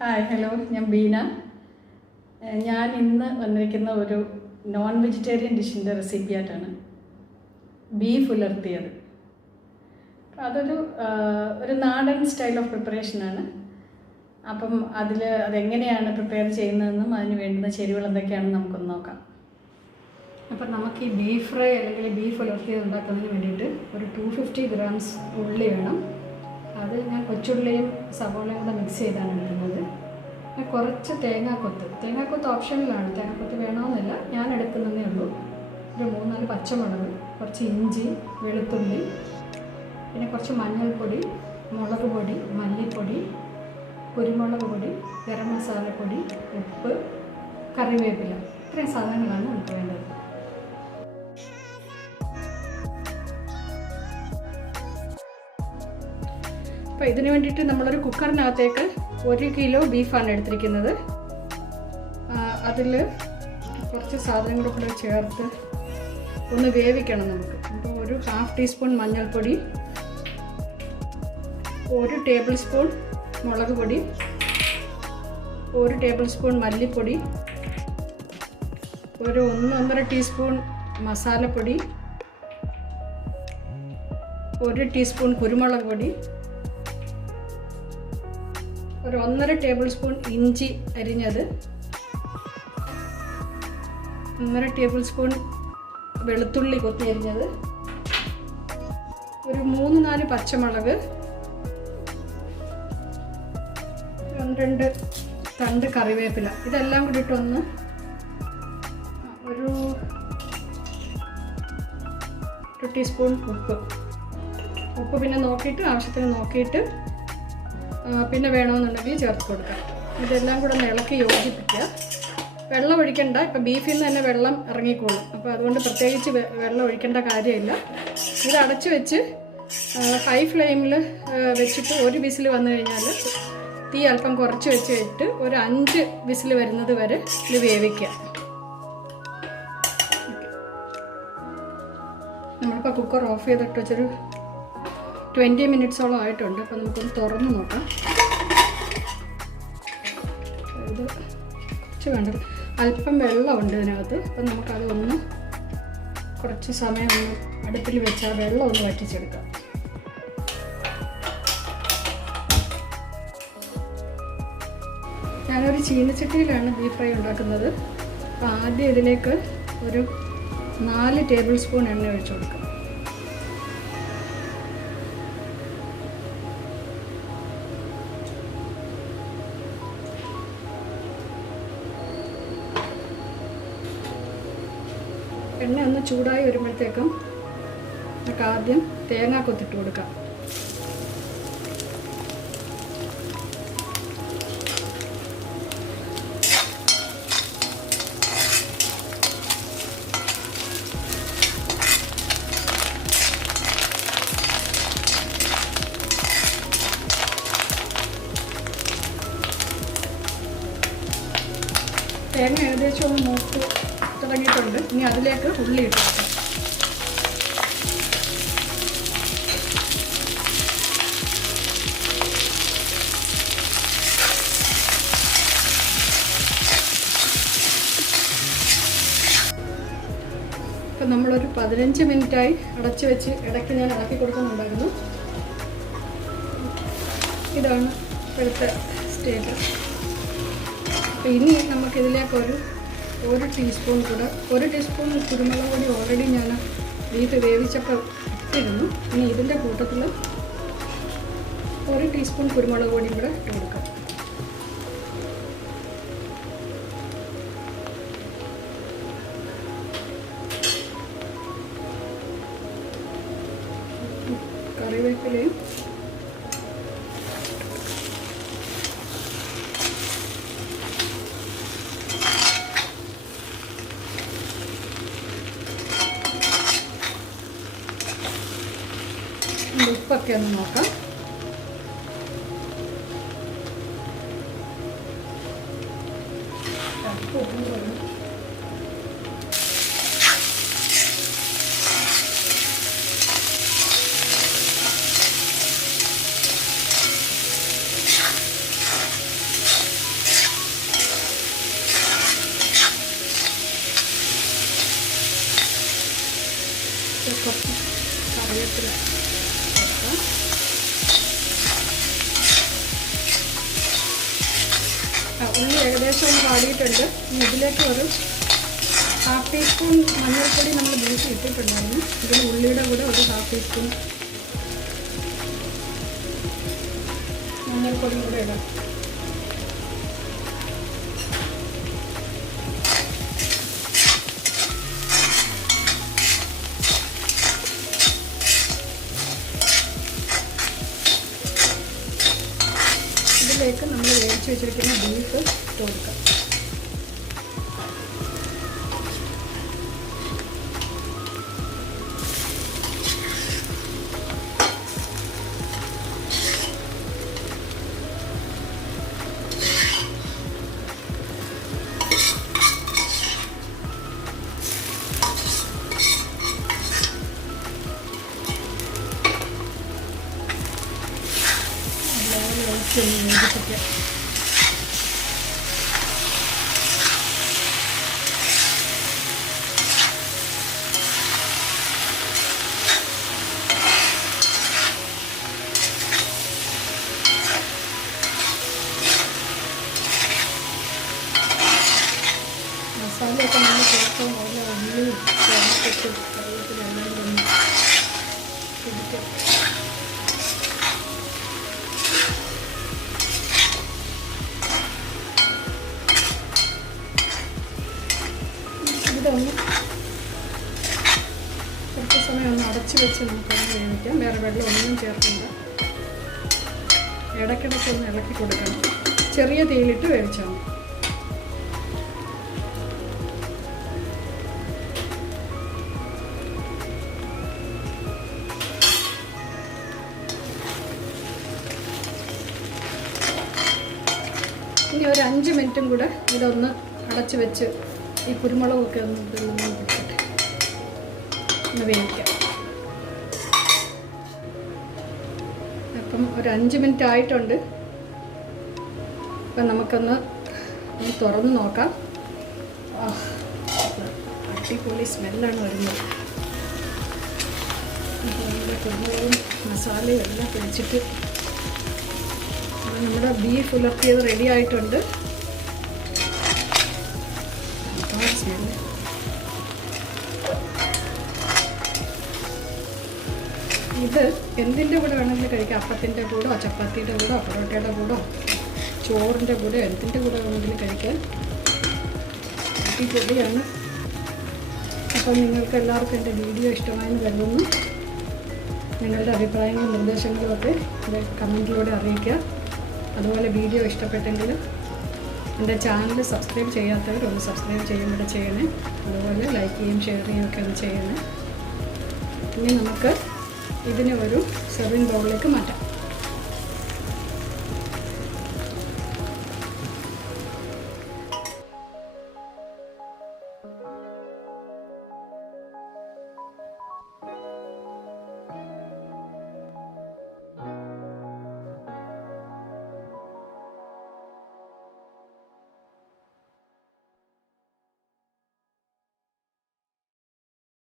Hi hello, ഞാൻ ബീന. ഞാൻ ഇന്ന് വന്നിരിക്കുന്ന ഒരു നോൺ വെജിറ്റേറിയൻ ഡിഷിൻ്റെ റെസിപ്പി ആയിട്ടാണ്. ബീഫ് ഉലർത്തിയത്. അതൊരു നാടൻ സ്റ്റൈൽ ഓഫ് പ്രിപ്പറേഷനാണ്. അപ്പം അതെങ്ങനെയാണ് പ്രിപ്പയർ ചെയ്യുന്നതെന്നും അതിന് വേണ്ടുന്ന ചേരുവകൾ എന്തൊക്കെയാണെന്ന് നമുക്കൊന്ന് നോക്കാം. അപ്പം നമുക്ക് ഈ ബീഫ് ഫ്രൈ അല്ലെങ്കിൽ ബീഫ് ഉലർത്തിയത് ഉണ്ടാക്കുന്നതിന് വേണ്ടിയിട്ട് ഒരു 250 grams ഉള്ളി വേണം. അത് ഞാൻ കൊച്ചുള്ളിയും സവോളയും കൂടെ മിക്സ് ചെയ്താണ് എടുക്കുന്നത്. കുറച്ച് തേങ്ങാക്കൊത്ത് ഓപ്ഷനിലാണ്, തേങ്ങാക്കൊത്ത് വേണമെന്നില്ല, ഞാൻ എടുക്കുന്നതേ ഉള്ളൂ. ഒരു 3-4 പച്ചമുളക്, കുറച്ച് ഇഞ്ചി, വെളുത്തുള്ളി, പിന്നെ കുറച്ച് മഞ്ഞൾപ്പൊടി, മുളക് പൊടി, മല്ലിപ്പൊടി, കുരുമുളക് പൊടി, ഗരം മസാലപ്പൊടി, ഉപ്പ്, കറിവേപ്പില, ഇത്രയും സാധനങ്ങളാണ് നമുക്ക് വേണ്ടത്. അപ്പോൾ ഇതിന് വേണ്ടിയിട്ട് നമ്മളൊരു കുക്കറിനകത്തേക്ക് 1 കിലോ ബീഫാണ് എടുത്തിരിക്കുന്നത്. അതിൽ കുറച്ച് സാധനങ്ങളും കൂടെ ചേർത്ത് ഒന്ന് വേവിക്കണം നമുക്ക്. അപ്പോൾ ഒരു 1/2 ടീസ്പൂൺ മഞ്ഞൾപ്പൊടി, 1 ടേബിൾ സ്പൂൺ മുളക് പൊടി, 1 ടേബിൾ സ്പൂൺ മല്ലിപ്പൊടി, ഒരു 1-1.5 ടീസ്പൂൺ മസാലപ്പൊടി, 1 ടീസ്പൂൺ കുരുമുളക് പൊടി, ഒരു 1.5 ടേബിൾ സ്പൂൺ ഇഞ്ചി അരിഞ്ഞത്, 1.5 ടേബിൾ സ്പൂൺ വെളുത്തുള്ളി കൊത്തി അരിഞ്ഞത്, ഒരു 3-4 പച്ചമുളക്, 2 തണ്ട് കറിവേപ്പില, ഇതെല്ലാം കൂടി ഇട്ടൊന്ന് ഒരു ടീസ്പൂൺ ഉപ്പ് പിന്നെ നോക്കിയിട്ട് ആവശ്യത്തിന് നോക്കിയിട്ട് പിന്നെ വേണമെന്നുണ്ടെങ്കിൽ ചേർത്ത് കൊടുക്കാം. ഇതെല്ലാം കൂടെ ഒന്ന് ഇളക്കി യോജിപ്പിക്കുക. വെള്ളം ഒഴിക്കണ്ട, ഇപ്പം ബീഫിൽ നിന്ന് തന്നെ വെള്ളം ഇറങ്ങിക്കോളും. അപ്പോൾ അതുകൊണ്ട് പ്രത്യേകിച്ച് വെള്ളം ഒഴിക്കേണ്ട കാര്യമില്ല. ഇത് അടച്ച് വെച്ച് ഹൈ ഫ്ലെയിമിൽ വെച്ചിട്ട് ഒരു വിസിൽ വന്നു കഴിഞ്ഞാൽ തീ അല്പം കുറച്ച് വെച്ചിട്ട് ഒരു 5 വിസിൽ വരുന്നത് വരെ ഇത് വേവിക്കുക. നമ്മളിപ്പോൾ കുക്കർ ഓഫ് ചെയ്തിട്ട് വെച്ചൊരു 20 മിനിറ്റ്സോളം ആയിട്ടുണ്ട്. അപ്പോൾ നമുക്കൊന്ന് തുറന്ന് നോക്കാം. ഇത് കുറച്ച് വേണ്ടത് അല്പം വെള്ളമുണ്ട് ഇതിനകത്ത്. അപ്പം നമുക്കത് കുറച്ച് സമയം ഒന്ന് അടുപ്പിൽ വെച്ചാൽ വെള്ളം ഒന്ന് വറ്റിച്ചെടുക്കാം. ഞാനൊരു ചീനച്ചട്ടിയിലാണ് ബീഫ് ഫ്രൈ ഉണ്ടാക്കുന്നത്. അപ്പോൾ ആദ്യം ഇതിലേക്ക് ഒരു 4 ടേബിൾ സ്പൂൺ എണ്ണ ഒഴിച്ച് കൊടുക്കാം. എണ്ണ ഒന്ന് ചൂടായി വരുമ്പോഴത്തേക്കും നമുക്ക് ആദ്യം തേങ്ങ കൊത്തിട്ട് കൊടുക്കാം. തേങ്ങ ഏകദേശം ഒന്ന് മൂത്ത് തുടങ്ങിയിട്ടുണ്ട്. ഇനി അതിലേക്ക് ഉള്ളി ഇട്ട് കൊടുക്കാം. ഇപ്പം നമ്മളൊരു 15 മിനിറ്റായി അടച്ചു വെച്ച് ഇടയ്ക്ക് ഞാൻ ഇളക്കി കൊടുക്കുന്നുണ്ടായിരുന്നു. ഇതാണ് ഇപ്പോഴത്തെ സ്റ്റേജ്. അപ്പോൾ ഇനി നമുക്കിതിലേക്ക് ഒരു ടീസ്പൂൺ കൂടെ, 1 ടീസ്പൂൺ കുരുമുളക് പൊടി ഓൾറെഡി ഞാൻ ബീഫ് വേവിച്ചപ്പോൾ ഇട്ടിരുന്നു. ഇനി ഇതിൻ്റെ കൂട്ടത്തിൽ 1 ടീസ്പൂൺ കുരുമുളക് പൊടിയും കൂടെ ഇട്ട് കൊടുക്കാം. കറിവേപ്പിലയും ഉപ്പൊക്കെ ഒന്ന് നോക്കാം. അത്യാവശ്യം ഒന്ന് പാടിയിട്ടുണ്ട്. ഇതിലേക്ക് ഒരു 1/2 ടീസ്പൂൺ മഞ്ഞൾപ്പൊടി നമ്മൾ ബീഫ് ഇട്ടിട്ടുണ്ടായിരുന്നു. ഇതിന് ഉള്ളിയുടെ കൂടെ ഒരു 1/2 ടീസ്പൂൺ മഞ്ഞൾപ്പൊടി കൂടെ ഇടാം. ഇതിലേക്ക് നമ്മൾ വേവിച്ച് വെച്ചിരിക്കുന്ന ബീഫ് ഇട്ട് കൊടുക്കാം. വേവിപ്പിക്കാം. മസാലയൊക്കെ നമ്മൾ ചേർക്കാൻ പോലെ ഉള്ളി ചേർത്തിട്ട് വെള്ളത്തിലെല്ലാം ഒന്ന് പിടിക്കാം. ഇതൊന്ന് കുറച്ച് സമയം ഒന്ന് അടച്ച് വെച്ച് നമുക്കൊന്ന് വേവിക്കാം. വേറെ വെള്ളം ഒന്നും ചേർക്കണ്ട. ഇടയ്ക്കിടയ്ക്കൊന്ന് ഇളക്കി കൊടുക്കണം. ചെറിയ തീയിലിട്ട് വേവിച്ചാൽ മതി. ഇനി ഒരു 5 മിനിറ്റും കൂടെ ഇതൊന്ന് അടച്ച് വെച്ച് ഈ കുരുമുളകൊക്കെ ഒന്ന് പിടിക്കട്ടെ, ഒന്ന് വേവിക്കാം. അപ്പം ഒരു 5 മിനിറ്റ് ആയിട്ടുണ്ട്. അപ്പം നമുക്കൊന്ന് തുറന്ന് നോക്കാം. അടിപൊളി സ്മെല്ലാണ് വരുന്നത്. കുരുമുളകും മസാലയും എല്ലാം പിടിച്ചിട്ട് നമ്മുടെ ബീഫ് ഉലർത്തിയത് റെഡി ആയിട്ടുണ്ട്. ഇത് എന്തിൻ്റെ കൂടെ വേണമെങ്കിലും കഴിക്കാം. അപ്പത്തിൻ്റെ കൂടോ ചപ്പാത്തിയുടെ കൂടോ പൊറോട്ടയുടെ കൂടോ ചോറിൻ്റെ കൂടെ എന്തിൻ്റെ കൂടെ വേണമെങ്കിലും കഴിക്കാം. അടിപൊളിയാണ്. അപ്പം നിങ്ങൾക്ക് എല്ലാവർക്കും എൻ്റെ വീഡിയോ ഇഷ്ടമായെന്ന് കരുതുന്നു. നിങ്ങളുടെ അഭിപ്രായങ്ങളും നിർദ്ദേശങ്ങളും ഒക്കെ കമൻറ്റിലൂടെ അറിയിക്കുക. അതുപോലെ വീഡിയോ ഇഷ്ടപ്പെട്ടെങ്കിൽ എൻ്റെ ചാനൽ സബ്സ്ക്രൈബ് ചെയ്യാത്തവർ ഒന്ന് സബ്സ്ക്രൈബ് ചെയ്യുമ്പോൾ ചെയ്യണേ. അതുപോലെ ലൈക്ക് ചെയ്യും ഷെയർ ചെയ്യുകയൊക്കെ ഒന്ന് ചെയ്യണേ. ഇനി നമുക്ക് ഇതിനെ ഒരു സെർവിങ് ബൗളിലേക്ക് മാറ്റാം.